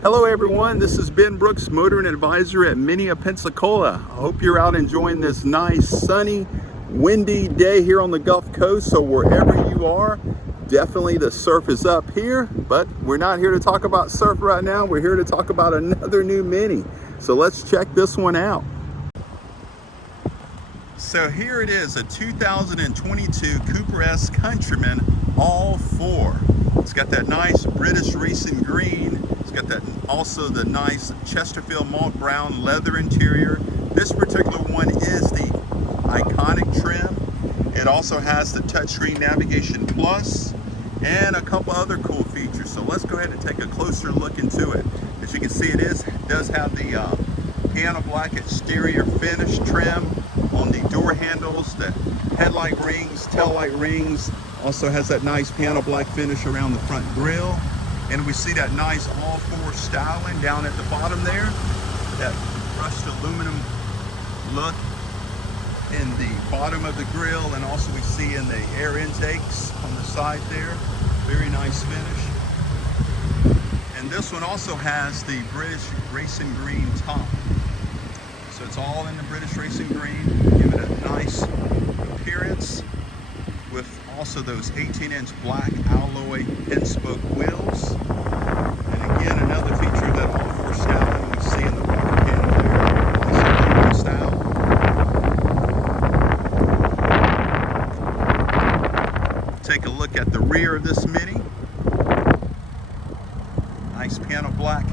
Hello everyone, this is Ben Brooks, motoring advisor at Mini of Pensacola. I hope you're out enjoying this nice, sunny, windy day here on the Gulf Coast. So wherever you are, definitely the surf is up here, but we're not here to talk about surf right now. We're here to talk about another new Mini. So let's check this one out. So here it is, a 2022 Cooper S Countryman ALL4. It's got that nice British racing green. It's got that also the nice Chesterfield malt brown leather interior. This particular one is the iconic trim. It also has the touchscreen navigation plus and a couple other cool features. So let's go ahead and take a closer look into it. As you can see, it does have the piano black exterior finish trim on the door handles, the headlight rings, tail light rings. Also has that nice piano black finish around the front grille. And we see that nice ALL4 styling down at the bottom there. That brushed aluminum look in the bottom of the grille, and also we see in the air intakes on the side there. Very nice finish. And this one also has the British racing green top. So it's all in the British racing green, give it a nice appearance with also those 18-inch black alloy Pensacola wheels. And again, another feature that ALL4 styling we see in the water panel there, also style. Take a look at the rear of this Mini. Nice piano black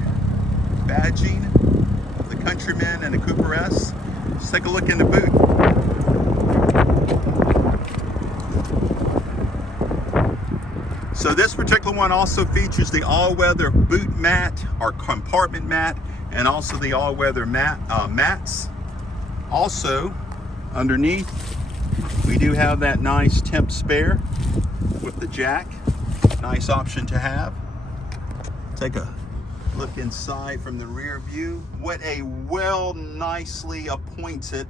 badging of the Countryman and the Cooper S. Let's take a look in the boot. So this particular one also features the all-weather boot mat or compartment mat, and also the all-weather mats. Also, underneath, we do have that nice temp spare with the jack. Nice option to have. Take a look inside from the rear view. What a nicely appointed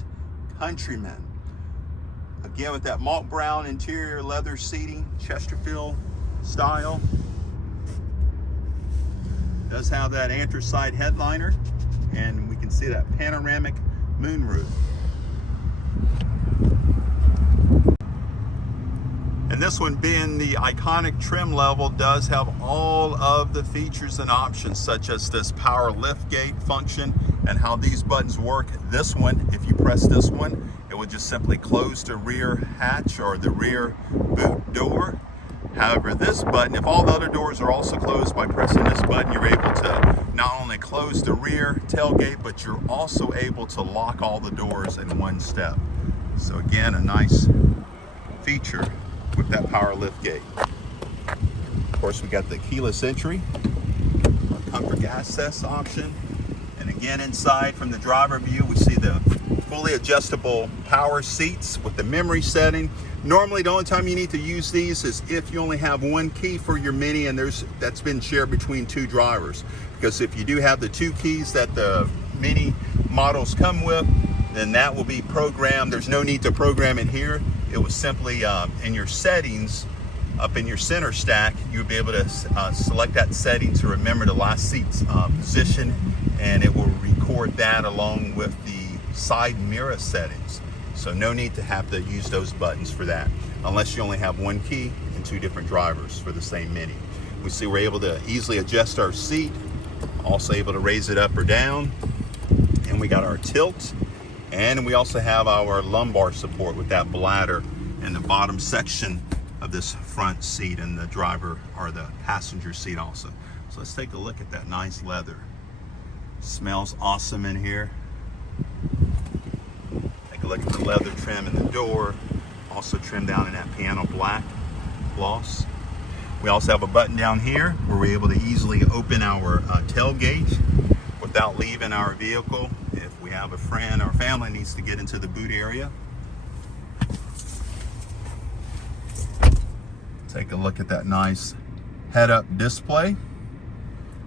Countryman. Again, with that malt brown interior leather seating, Chesterfield style. Does have that anthracite headliner, and we can see that panoramic moonroof. And this one, being the iconic trim level, does have all of the features and options, such as this power liftgate function and how these buttons work. This one, if you press this one, it will just simply close the rear hatch or the rear boot door. However, this button, if all the other doors are also closed, by pressing this button, you're able to not only close the rear tailgate, but you're also able to lock all the doors in one step. So again, a nice feature with that power lift gate. Of course, we got the keyless entry, comfort access option. And again, inside from the driver view, we see the fully adjustable power seats with the memory setting. Normally, the only time you need to use these is if you only have one key for your Mini, and that's been shared between two drivers. Because if you do have the two keys that the Mini models come with, then that will be programmed. There's no need to program it here. It was simply in your settings, up in your center stack, you'll be able to select that setting to remember the last seat's position, and it will record that along with the side mirror settings. So no need to have to use those buttons for that, unless you only have one key and two different drivers for the same Mini. We see we're able to easily adjust our seat, also able to raise it up or down, and we got our tilt, and we also have our lumbar support with that bladder in the bottom section of this front seat, and the driver or the passenger seat also. So let's take a look at that nice leather. Smells awesome in here. Take a look at the leather trim in the door, also trimmed down in that piano black gloss. We also have a button down here where we're able to easily open our tailgate without leaving our vehicle. If we have a friend or family needs to get into the boot area. Take a look at that nice head-up display.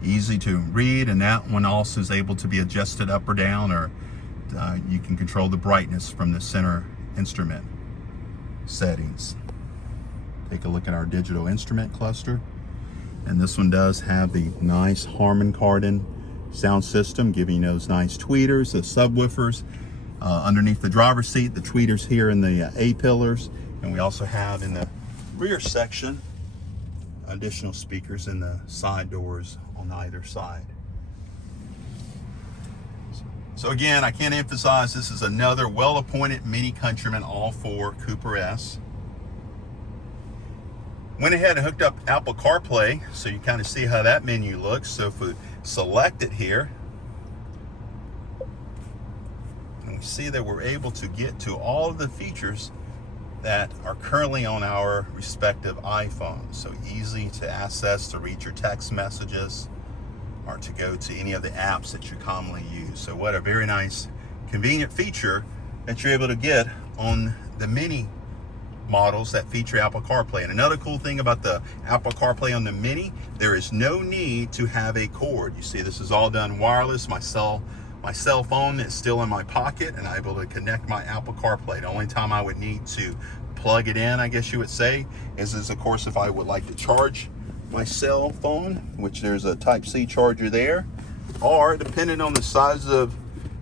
Easy to read, and that one also is able to be adjusted up or down, or you can control the brightness from the center instrument settings. Take a look at our digital instrument cluster. And this one does have the nice Harman Kardon sound system, giving you those nice tweeters, the subwoofers underneath the driver's seat, the tweeters here in the A-pillars. And we also have in the rear section additional speakers in the side doors on either side. So again, I can't emphasize, this is another well-appointed Mini Countryman ALL4 Cooper S. Went ahead and hooked up Apple CarPlay, so you kind of see how that menu looks. So if we select it here, and we see that we're able to get to all of the features that are currently on our respective iPhones. So easy to access, to read your text messages, or to go to any of the apps that you commonly use. So what a very nice, convenient feature that you're able to get on the Mini models that feature Apple CarPlay. And another cool thing about the Apple CarPlay on the Mini, there is no need to have a cord. You see, this is all done wireless. My cell phone is still in my pocket, and I'm able to connect my Apple CarPlay. The only time I would need to plug it in, I guess you would say, is of course if I would like to charge my cell phone, which there's a Type-C charger there, or depending on the size of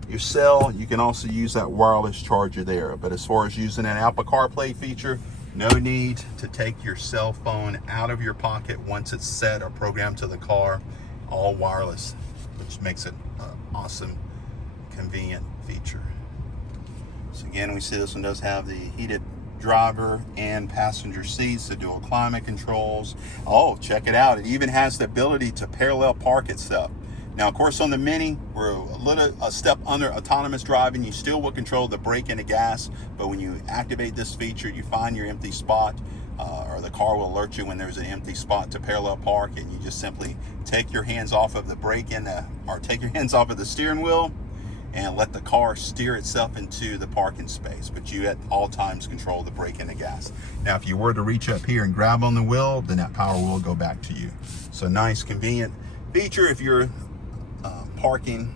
your cell, you can also use that wireless charger there. But as far as using an Apple CarPlay feature, no need to take your cell phone out of your pocket once it's set or programmed to the car, all wireless, which makes it an awesome, convenient feature. So again, we see this one does have the heated driver and passenger seats, the dual climate controls. Oh, check it out. It even has the ability to parallel park itself. Now, of course, on the Mini, we're a step under autonomous driving. You still will control the brake and the gas, but when you activate this feature, you find your empty spot, or the car will alert you when there's an empty spot to parallel park, and you just simply take your hands off of the brake or take your hands off of the steering wheel and let the car steer itself into the parking space, but you at all times control the brake and the gas. Now, if you were to reach up here and grab on the wheel, then that power will go back to you. So nice, convenient feature if you're parking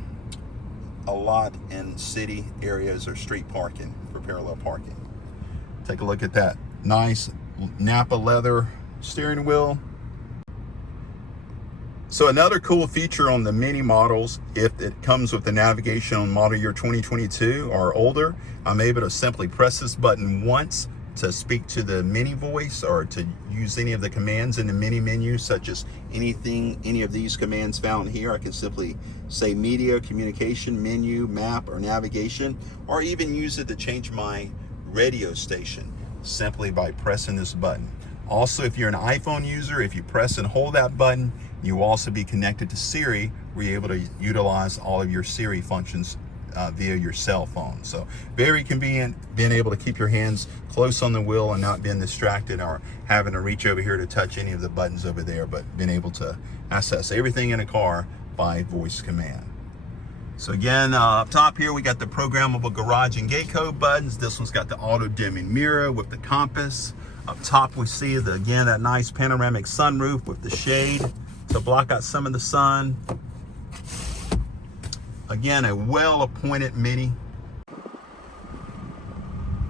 a lot in city areas or street parking for parallel parking. Take a look at that nice Napa leather steering wheel. So another cool feature on the Mini models, if it comes with the navigation on model year 2022 or older, I'm able to simply press this button once to speak to the Mini voice or to use any of the commands in the Mini menu, such as any of these commands found here. I can simply say media, communication, menu, map, or navigation, or even use it to change my radio station simply by pressing this button. Also, if you're an iPhone user, if you press and hold that button, you will also be connected to Siri, where you're able to utilize all of your Siri functions via your cell phone. So very convenient, being able to keep your hands close on the wheel and not being distracted or having to reach over here to touch any of the buttons over there, but being able to access everything in a car by voice command. So again, up top here, we got the programmable garage and gate code buttons. This one's got the auto dimming mirror with the compass. Up top, we see again, that nice panoramic sunroof with the shade to block out some of the sun. Again, a well-appointed Mini.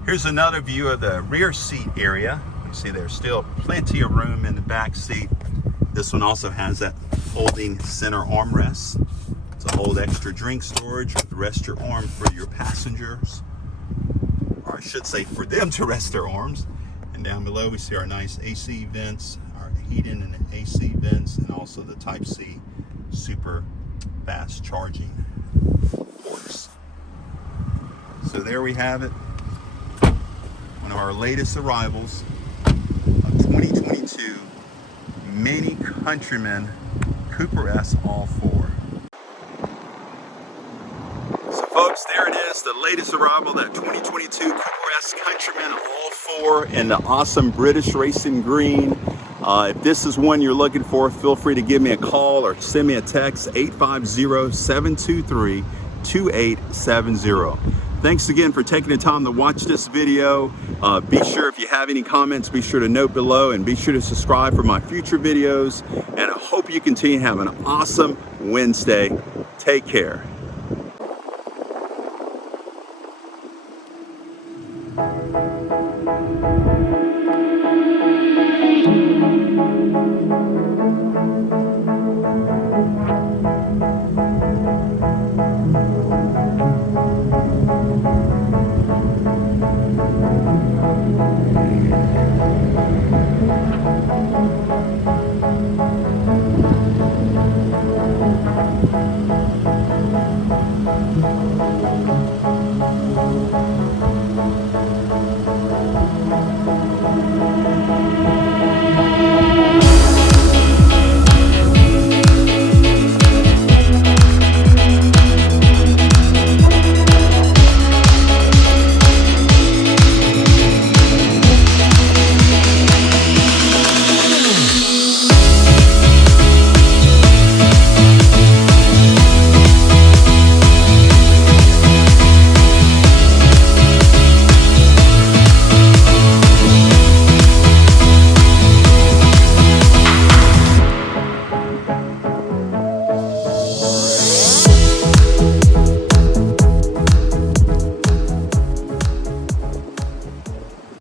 Here's another view of the rear seat area. You see there's still plenty of room in the back seat. This one also has that folding center armrest to hold extra drink storage, or to rest your arm for your passengers, or I should say for them to rest their arms. And down below we see our nice AC vents, our heating and AC vents, and also the Type-C super fast charging ports. So there we have it, one of our latest arrivals of 2022 Mini Countryman Cooper S ALL4. So folks, there it is, the latest arrival, that 2022 Cooper S Countryman ALL4 in the awesome British Racing Green. If this is one you're looking for, feel free to give me a call or send me a text, 850-723-2870. Thanks again for taking the time to watch this video. Be sure, if you have any comments, be sure to note below, and be sure to subscribe for my future videos. And I hope you continue to have an awesome Wednesday. Take care.